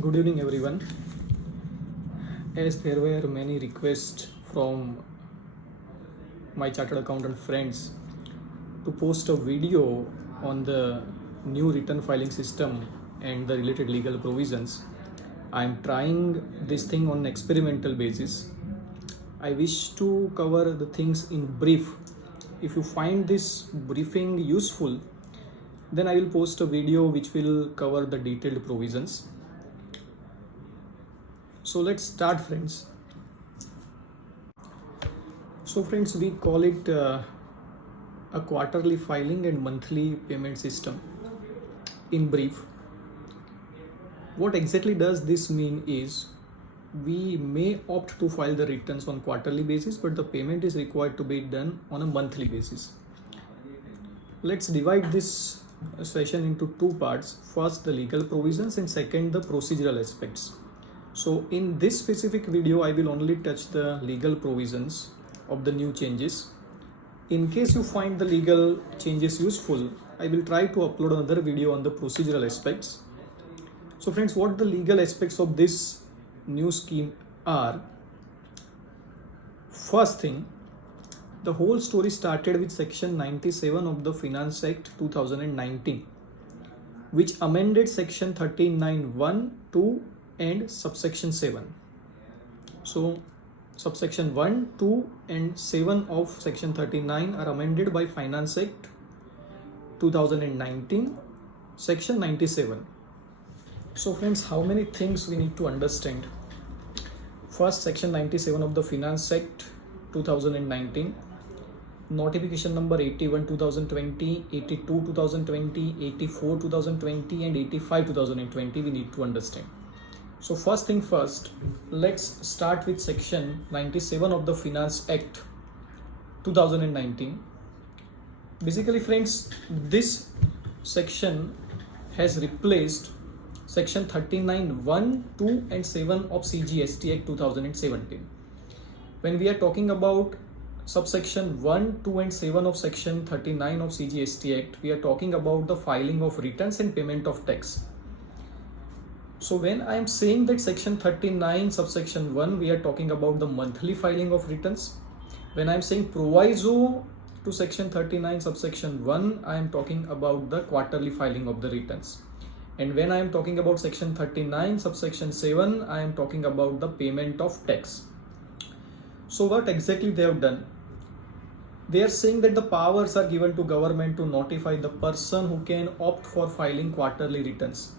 Good evening, everyone. As there were many requests from my chartered accountant friends to post a video on the new return filing system and the related legal provisions, I am trying this thing on an experimental basis. I wish to cover the things in brief. If you find this briefing useful, then I will post a video which will cover the detailed provisions. So let's start, friends. So friends, we call it a quarterly filing and monthly payment system. In brief, what exactly does this mean is we may opt to file the returns on quarterly basis, but the payment is required to be done on a monthly basis. Let's divide this session into two parts. First, the legal provisions, and second, the procedural aspects. So in this specific video, I will only touch the legal provisions of the new changes. In case you find the legal changes useful, I will try to upload another video on the procedural aspects. So friends, what the legal aspects of this new scheme are? First thing, the whole story started with section 97 of the Finance Act 2019, which amended section 39(1), 2 and subsection 7. So subsection 1, 2 and 7 of section 39 are amended by Finance Act 2019, section 97. So friends, how many things we need to understand? First, section 97 of the Finance Act 2019, notification number 81 2020, 82 2020, 84 2020 and 85 2020 we need to understand. So first thing first, let's start with section 97 of the Finance Act 2019. Basically friends, this section has replaced section 39, 1, 2 and 7 of CGST Act 2017. When we are talking about subsection 1, 2 and 7 of section 39 of CGST Act, we are talking about the filing of returns and payment of tax. So when I am saying that section 39 subsection 1, we are talking about the monthly filing of returns. When I am saying proviso to section 39 subsection 1, I am talking about the quarterly filing of the returns. And when I am talking about section 39 subsection 7, I am talking about the payment of tax. So what exactly they have done? They are saying that the powers are given to government to notify the person who can opt for filing quarterly returns.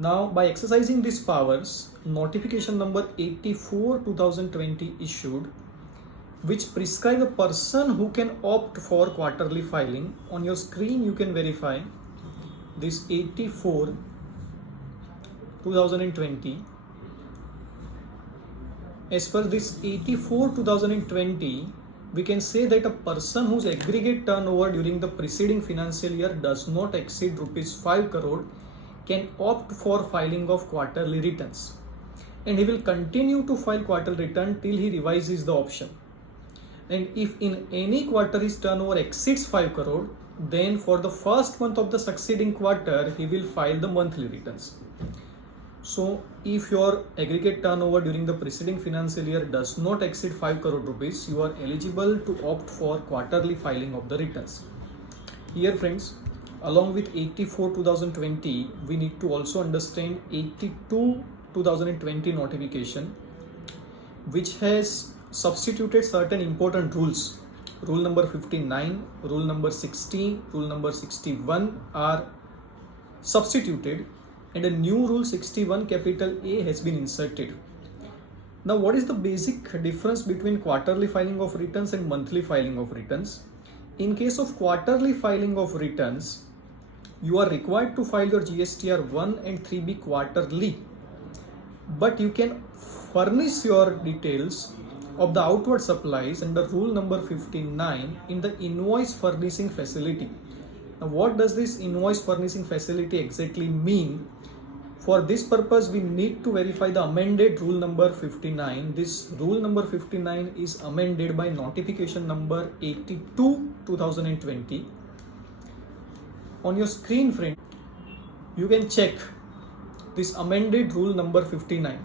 Now, by exercising these powers, notification number 84 2020 issued, which prescribe a person who can opt for quarterly filing. On your screen, you can verify this 84 2020. As per this 84 2020, we can say that a person whose aggregate turnover during the preceding financial year does not exceed rupees 5 crore can opt for filing of quarterly returns, and he will continue to file quarterly return till he revises the option. And if in any quarter his turnover exceeds 5 crore, then for the first month of the succeeding quarter he will file the monthly returns. So if your aggregate turnover during the preceding financial year does not exceed 5 crore rupees, you are eligible to opt for quarterly filing of the returns. Here friends, along with 84 2020, we need to also understand 82 2020 notification, which has substituted certain important rules. Rule number 59, rule number 60, rule number 61 are substituted, and a new rule 61 capital A has been inserted. Now, what is the basic difference between quarterly filing of returns and monthly filing of returns? In case of quarterly filing of returns, you are required to file your GSTR 1 and 3B quarterly, but you can furnish your details of the outward supplies under rule number 59 in the invoice furnishing facility. Now, what does this invoice furnishing facility exactly mean? For this purpose, we need to verify the amended rule number 59. This rule number 59 is amended by notification number 82 2020. On your screen, friend, you can check this amended rule number 59.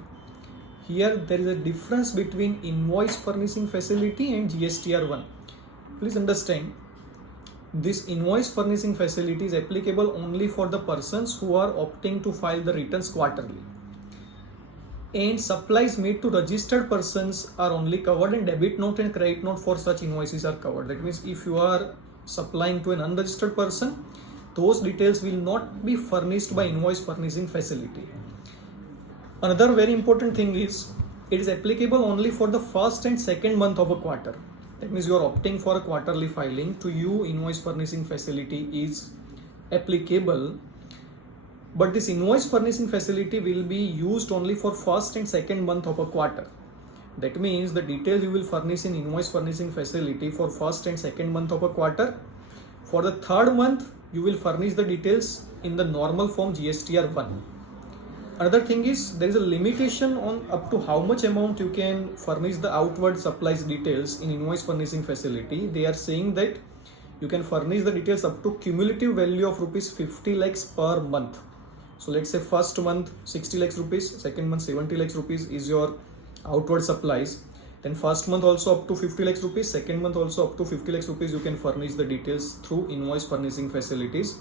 Here there is a difference between invoice furnishing facility and GSTR1. Please understand, this invoice furnishing facility is applicable only for the persons who are opting to file the returns quarterly. And supplies made to registered persons are only covered, and debit note and credit note for such invoices are covered. That means if you are supplying to an unregistered person, those details will not be furnished by invoice furnishing facility. Another very important thing is, it is applicable only for the first and second month of a quarter. That means you are opting for a quarterly filing, to you invoice furnishing facility is applicable. But this invoice furnishing facility will be used only for first and second month of a quarter. That means the details you will furnish in invoice furnishing facility for first and second month of a quarter. For the third month, you will furnish the details in the normal form GSTR1. Another thing is, there is a limitation on up to how much amount you can furnish the outward supplies details in invoice furnishing facility. They are saying that you can furnish the details up to cumulative value of rupees 50 lakhs per month. So let's say first month 60 lakhs rupees, second month 70 lakhs rupees is your outward supplies. Then first month also up to 50 lakhs rupees, second month also up to 50 lakhs rupees, you can furnish the details through invoice furnishing facilities.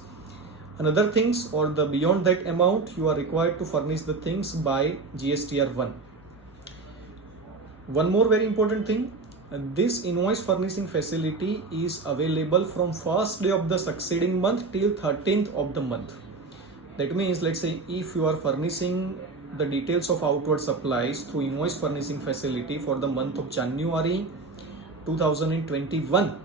Another things, or the beyond that amount, you are required to furnish the things by GSTR1. One more very important thing, this invoice furnishing facility is available from first day of the succeeding month till 13th of the month. That means, let's say if you are furnishing the details of outward supplies through invoice furnishing facility for the month of January 2021,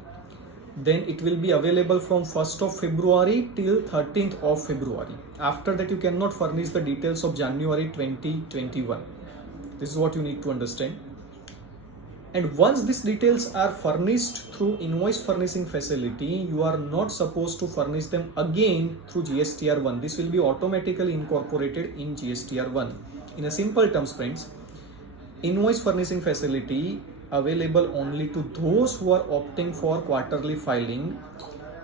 then it will be available from 1st of February till 13th of February. After that, you cannot furnish the details of January 2021. This is what you need to understand. And once these details are furnished through invoice furnishing facility, you are not supposed to furnish them again through GSTR1. This will be automatically incorporated in GSTR1. In a simple terms, friends, invoice furnishing facility available only to those who are opting for quarterly filing,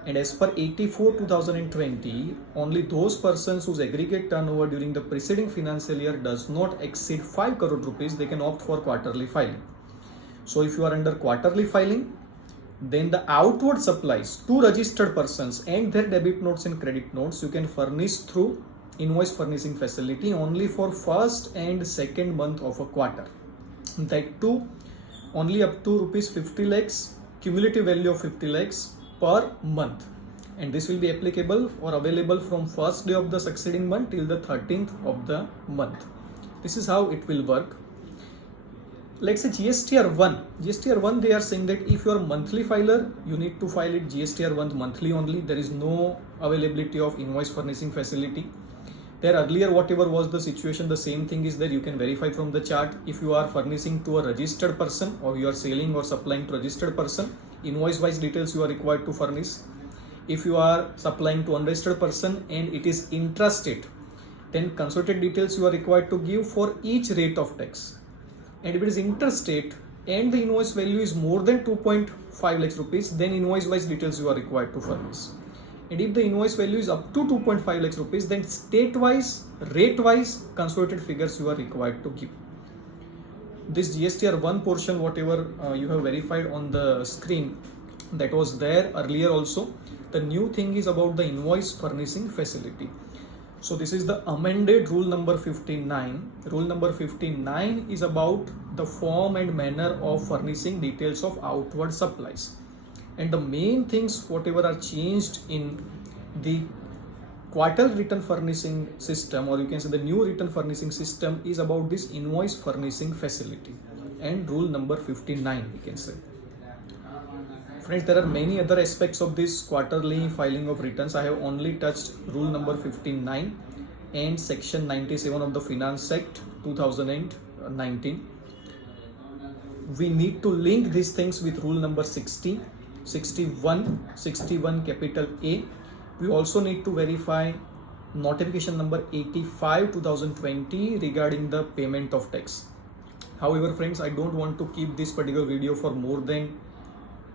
and as per 84/2020, only those persons whose aggregate turnover during the preceding financial year does not exceed 5 crore rupees, they can opt for quarterly filing. So if you are under quarterly filing, then the outward supplies to registered persons and their debit notes and credit notes you can furnish through invoice furnishing facility only for first and second month of a quarter. That too only up to rupees 50 lakhs, cumulative value of 50 lakhs per month. And this will be applicable or available from first day of the succeeding month till the 13th of the month. This is how it will work. Let's say GSTR1, they are saying that if you are a monthly filer, you need to file it GSTR1 monthly only. There is no availability of invoice furnishing facility. There earlier, whatever was the situation, the same thing is there. You can verify from the chart. If you are furnishing to a registered person, or you are selling or supplying to a registered person, invoice wise details you are required to furnish. If you are supplying to unregistered person and it is intrastate, then consolidated details you are required to give for each rate of tax. And if it is interstate and the invoice value is more than 2.5 lakhs rupees, then invoice wise details you are required to furnish. And if the invoice value is up to 2.5 lakhs rupees, then state wise, rate wise consolidated figures you are required to give. This GSTR1 portion, whatever you have verified on the screen, that was there earlier also. The new thing is about the invoice furnishing facility. So this is the amended rule number 59. Rule number 59 is about the form and manner of furnishing details of outward supplies. And the main things whatever are changed in the quarterly return furnishing system, or you can say the new return furnishing system, is about this invoice furnishing facility and rule number 59, we can say. Friends, there are many other aspects of this quarterly filing of returns. I have only touched rule number 59 and section 97 of the Finance Act 2019. We need to link these things with rule number 60, 61 capital A. We also need to verify notification number 85/2020 regarding the payment of tax. However, friends, I don't want to keep this particular video for more than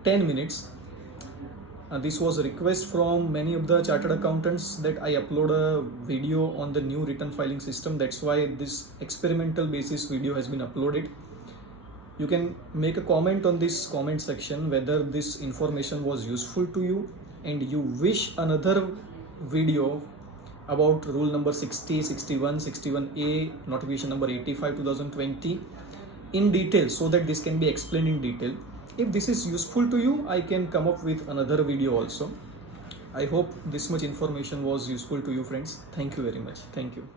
10 minutes. This was a request from many of the chartered accountants that I upload a video on the new return filing system. That's why this experimental basis video has been uploaded. You can make a comment on this comment section whether this information was useful to you and you wish another video about rule number 60, 61, 61A, notification number 85 2020 in detail, so that this can be explained in detail. If this is useful to you, I can come up with another video also. I hope this much information was useful to you, friends. Thank you very much. Thank you.